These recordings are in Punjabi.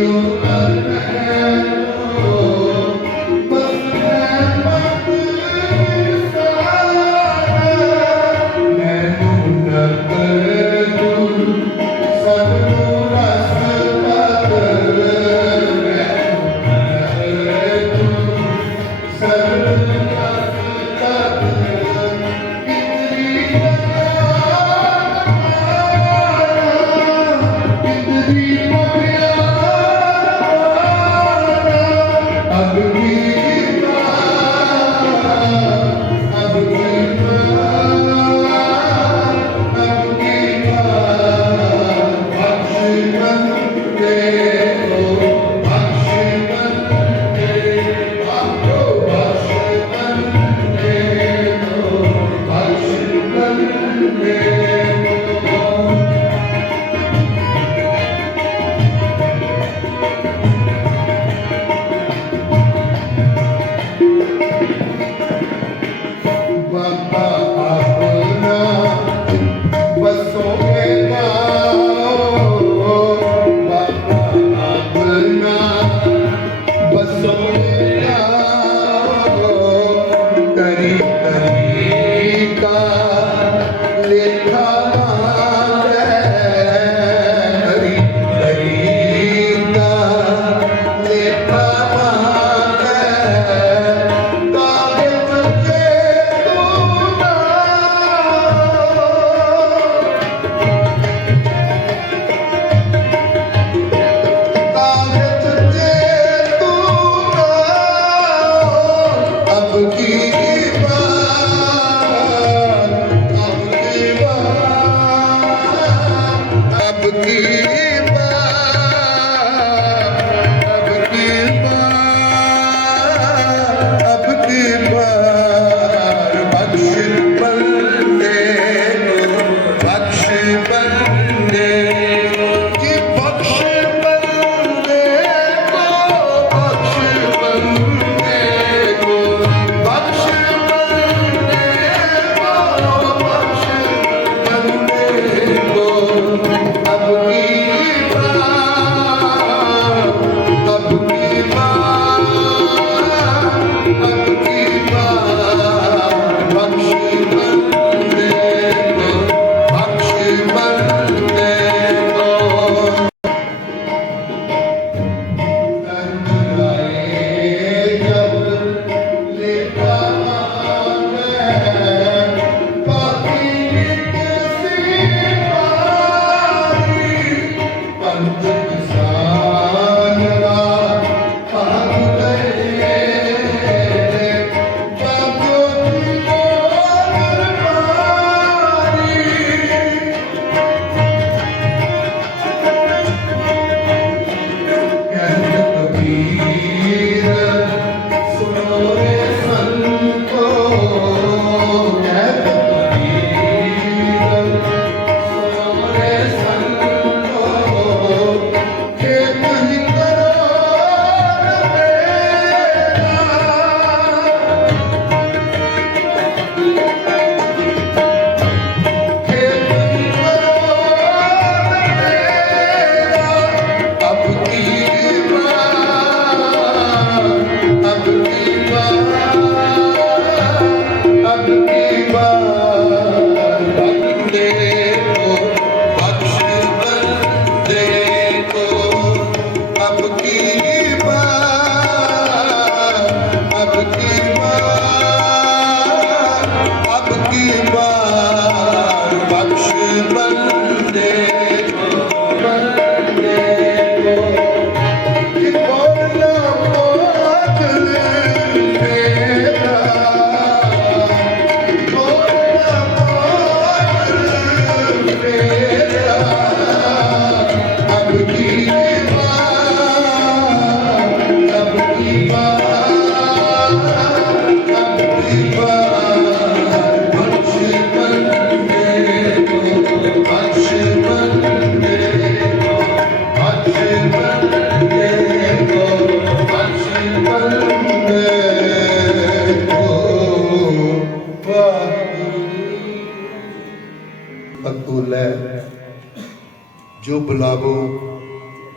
you. are ਜੋ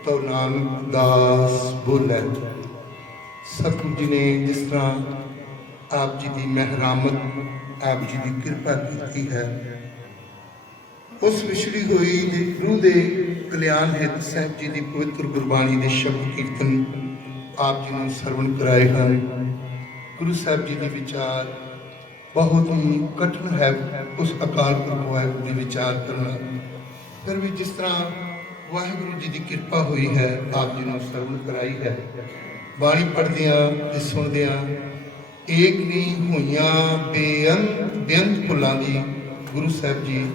ਤੋ ਨਾਨਕ ਦਾਸ ਬੋਲੇ। ਸਤਿਗੁਰੂ ਜੀ ਨੇ ਜਿਸ ਤਰ੍ਹਾਂ ਆਪ ਜੀ ਦੀ ਮਹਿਰਾਮਤ, ਆਪ ਜੀ ਦੀ ਕਿਰਪਾ ਕੀਤੀ ਹੈ, ਉਸ ਵਿਛੜੀ ਹੋਈ ਦੀ ਰੂਹ ਦੇ ਕਲਿਆਣ ਹਿਤ ਸਾਹਿਬ ਜੀ ਦੀ ਪਵਿੱਤਰ ਗੁਰਬਾਣੀ ਦੇ ਸ਼ਬਦ ਕੀਰਤਨ ਆਪ ਜੀ ਨੂੰ ਸਰਵਣ ਕਰਾਏ ਹਨ। ਗੁਰੂ ਸਾਹਿਬ ਜੀ ਦੇ ਵਿਚਾਰ ਬਹੁਤ ਹੀ ਕਠਿਨ ਹੈ, ਉਸ ਅਕਾਲ ਪੁਰਖ ਵਾਹਿਗੁਰੂ ਦੇ ਵਿਚਾਰ ਕਰਨਾ ਫਿਰ ਵੀ ਜਿਸ ਤਰ੍ਹਾਂ ਵਾਹਿਗੁਰੂ ਜੀ ਦੀ ਕਿਰਪਾ ਹੋਈ ਹੈ, ਆਪ ਜੀ ਨੂੰ ਸਰਵਣ ਕਰਾਈ ਹੈ। ਬਾਣੀ ਪੜ੍ਹਦਿਆਂ ਤੇ ਸੁਣਦਿਆਂ ਏਕ ਨਹੀਂ ਹੋਈਆਂ ਬੇਅੰਤ ਬੇਅੰਤ ਭੁੱਲਾਂ ਦੀ ਗੁਰੂ ਸਾਹਿਬ ਜੀ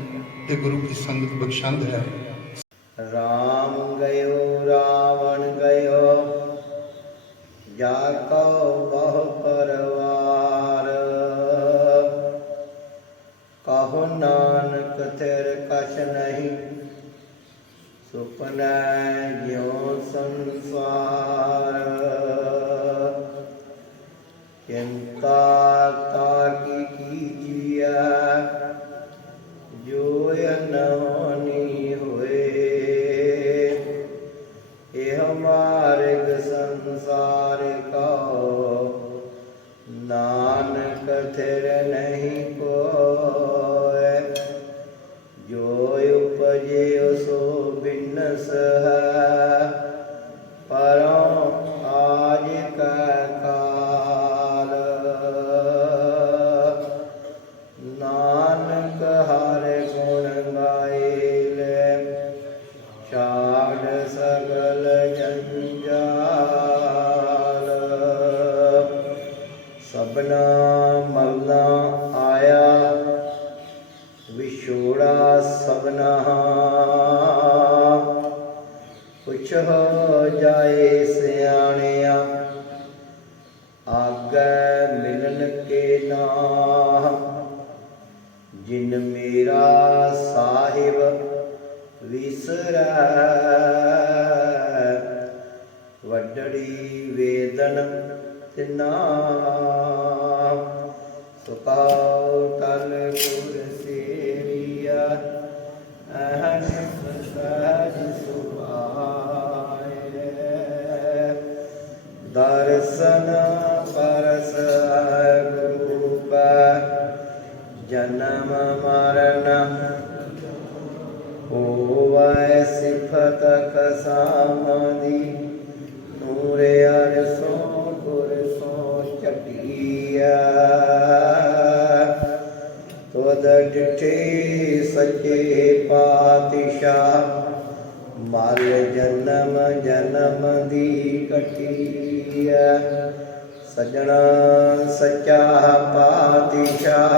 ਤੇ ਗੁਰੂ ਕੀ ਸੰਗਤ ਬਖਸ਼ੰਦ ਹੈ। ਰਾਮ ਗਇਓ ਸੁਪਨਾ ਜਿਉ ਸੰਸਾਰ ਚਿੰਤਾ ਕੁਛ ਹੋ ਜਾਏ ਸਿਆਣਿਆ, ਆਗੈ ਮਿਲਨ ਕੇ ਨਾਮ ਜਿਨ ਮੇਰਾ ਸਾਹਿਬ ਵਿਸਰੈ, ਵੱਡੜੀ ਵੇਦਨ ਤਿਨਾ। ਸੁਕਾਉ ਤਨ ਗੁਰ ਸੱਚੇ ਪਾਤਸ਼ਾਹ। ਮਰ ਜਨਮ ਜਨਮ ਦੀ ਕਟਿਆ ਸਜਣਾ ਸੱਚਾ ਪਾਤਸ਼ਾਹ,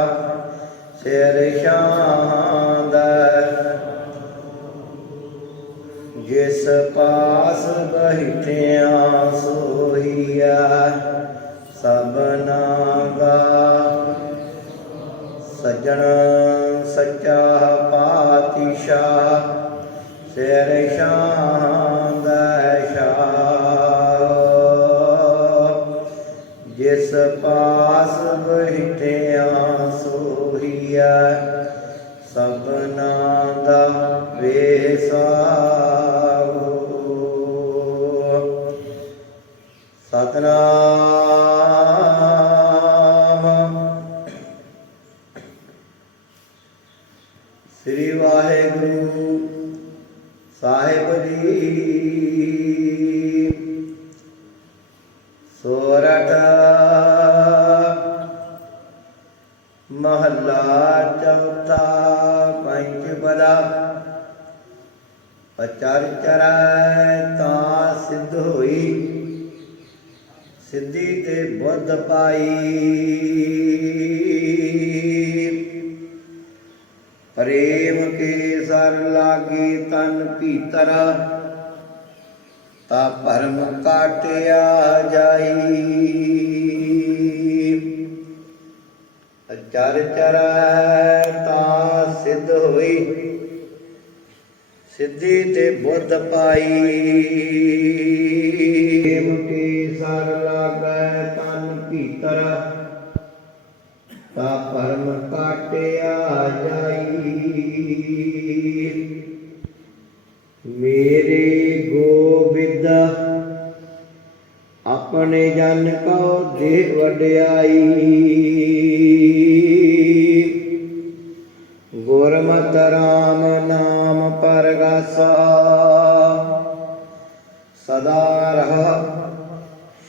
ਸਿਰ ਸ਼ਾਂਦ ਜਿਸ ਪਾਸ ਬਹਿਠਿਆ ਸੋਹੀਆ ਸਭਨਾ ਦਾ ਸਜਣ ਸੱਚਾ ਸ਼ਾਹ ਸਿਰ ਸ਼ਾਂਦ ਸ਼ਾਹ। ਜਿਸ ਪਾਸ ਬਹਿਠਿਆ ਸੋਹੀਆ ਸਭਨਾ ਦਾ ਵੇਸਾਹੋ ਸਤਨਾਮ ਸ੍ਰੀ ਵਾਹਿਗੁਰੂ ਸਾਹਿਬ ਜੀ। ਸੋਰਠ ਮਹੱਲਾ ਚੌਥਾ ਪੰਜ ਬਲਾ। ਅਚਰ ਚਰੈ ਤਾਂ ਸਿੱਧ ਹੋਈ। ਸਿੱਧੀ ਤੇ ਬੁੱਧ ਪਾਈ। ਕੇ ਲਾਗੇ ਤਨ ਭੀਤਰ, ਤਾ ਭਰਮ ਕਾਟਿਆ ਜਾਈ। ਚਰ ਚਰੈ ਤਾ ਸਿੱਧ ਹੋਈ, ਸਿੱਧੀ ਤੇ ਬੁੱਧ ਪਾਈ। ਪ੍ਰੇਮ ਕੇ ਸਰ ਲਾਗੈ ਤਨ ਭੀਤਰ, ਤਾ ਪਰਮ ਕਾਟਿਆ ਜਾਈ। ਆਪਣੇ ਜਨ ਕੋ ਦੇ ਵਡਿਆਈ। ਗੁਰਮਤਿ ਰਾਮ ਨਾਮ ਪਰਗਾਸਾ। ਸਦਾ ਰਹ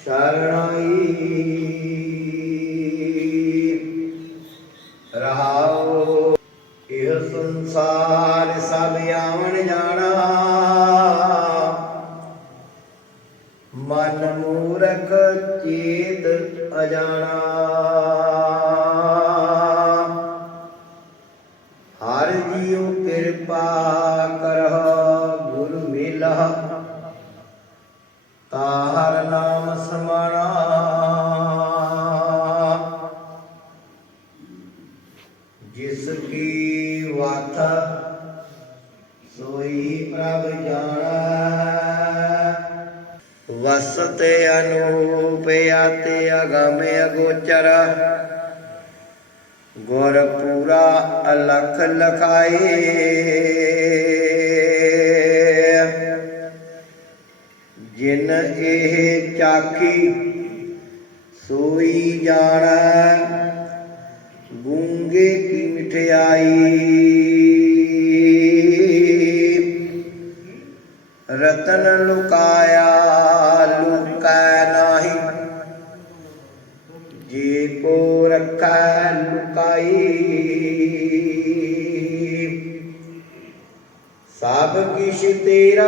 ਸ਼ਰਣਾਈ। ਸਭ ਕਿਛ ਤੇਰਾ।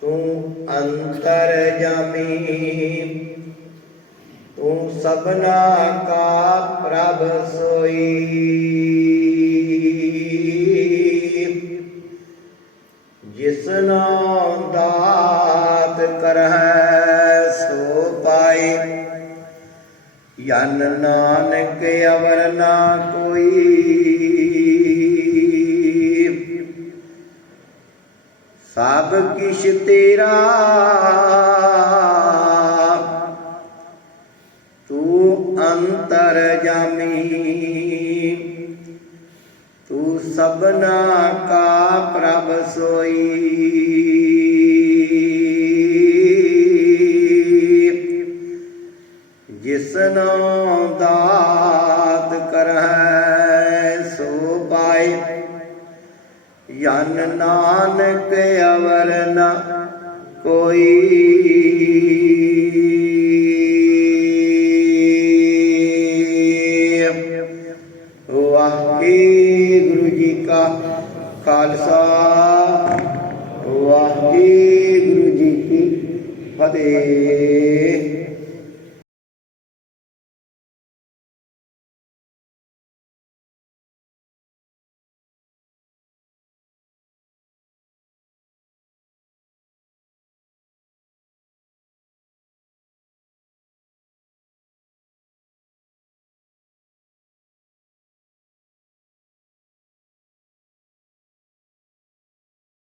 ਤੂੰ ਅੰਤਰ ਜਾਮੀ ਤੂੰ ਸਭਨਾ ਕਾ ਪ੍ਰਭ ਸੋਈ। ਜਿਸਨੋ ਦਾਤ ਕਰਹਿ ਸੋ ਪਾਏ ਯਨ ਨਾਨਕ ਅਵਰ ਨਾ ਕੋਈ। ਸਭ ਕਿਛ ਤੇਰਾ। ਤੂੰ ਅੰਤਰ ਜਾਮੀ। ਤੂੰ ਸਭਨਾ ਕਾ ਪ੍ਰਭ ਸੋਈ। ਜਿਸਨੋ ਯਨ ਨਾਨਕ ਅਵਰ ਨ ਕੋਈ। ਵਾਹਿਗੁਰੂ ਜੀ ਕਾ ਖਾਲਸਾ। ਵਾਹਿਗੁਰੂ ਜੀ ਕੀ ਫਤਿਹ।